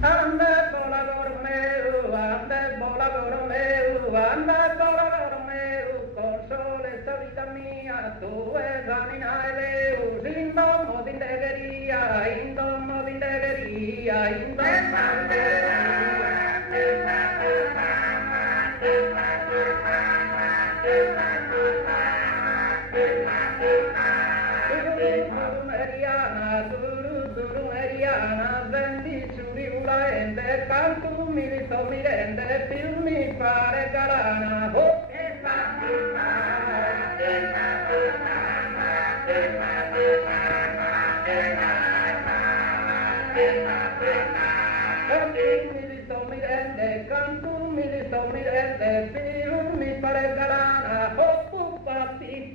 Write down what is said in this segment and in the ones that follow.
Anda volador meu, anda volador meu, anda volador meu, con sol esta vida mía, tú es anina de Deus, indomo dindegería, indomo dindegería, canto milito mirende, più mi pare galana, oh, canto milito mirende, più mi pare galana, oh, papi,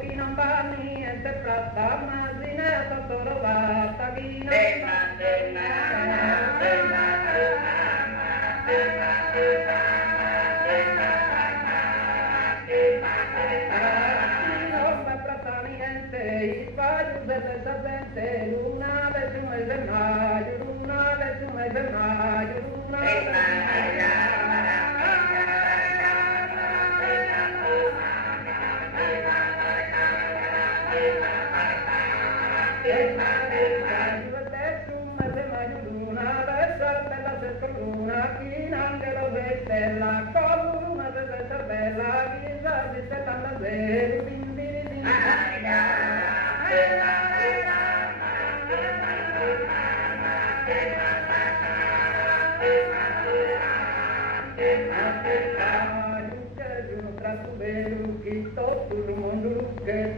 chi non va niente tratta, Masine Totoro va, Tagina non va tratta niente, i sbaglio delle serpente, luna verso un mese maggio, luna verso un mese maggio, luna verso un mese la coluna della bella visa di settanta zero bindini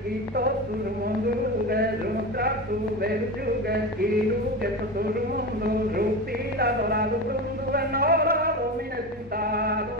Kita turun mundur, juntra tu veru juga kilu ke turun mundur, rupi la dorado tundu enora domine sintado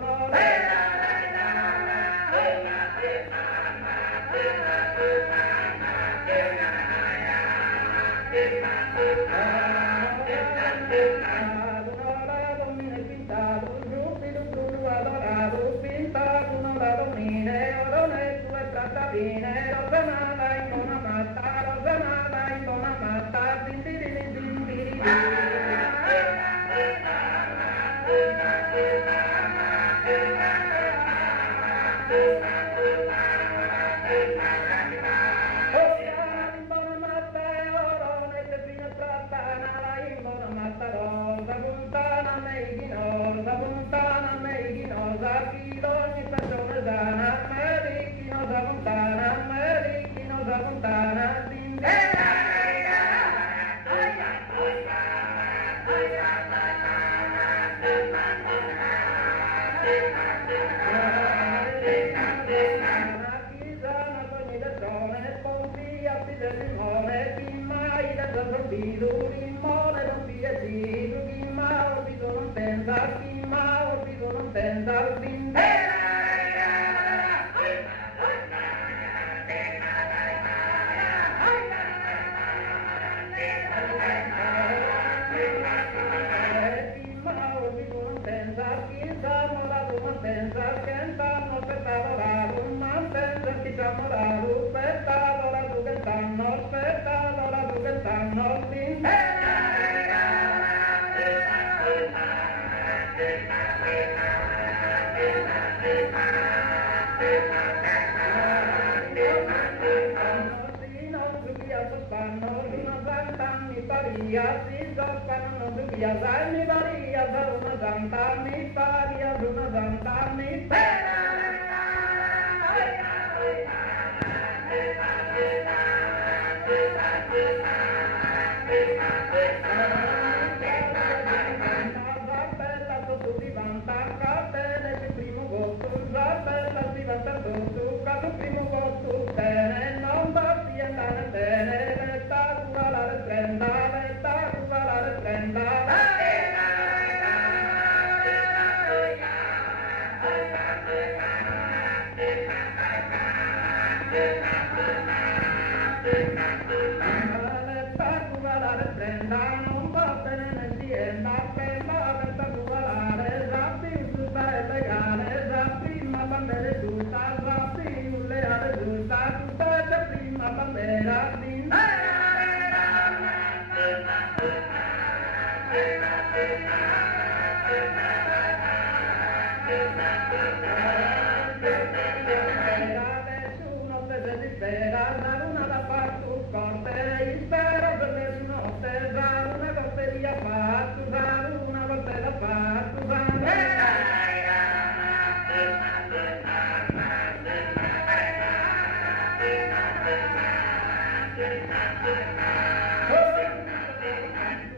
Nessuno te desespera, la luna da far tu corte, y spero per nessuno te va una corteria fa, tu va una volta da far, tu va.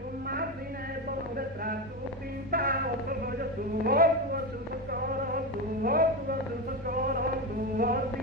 Tu marine sono tu pinta, o tu voglio tu, o tu sul coro, tu, o tu sul coro, tu, o tu.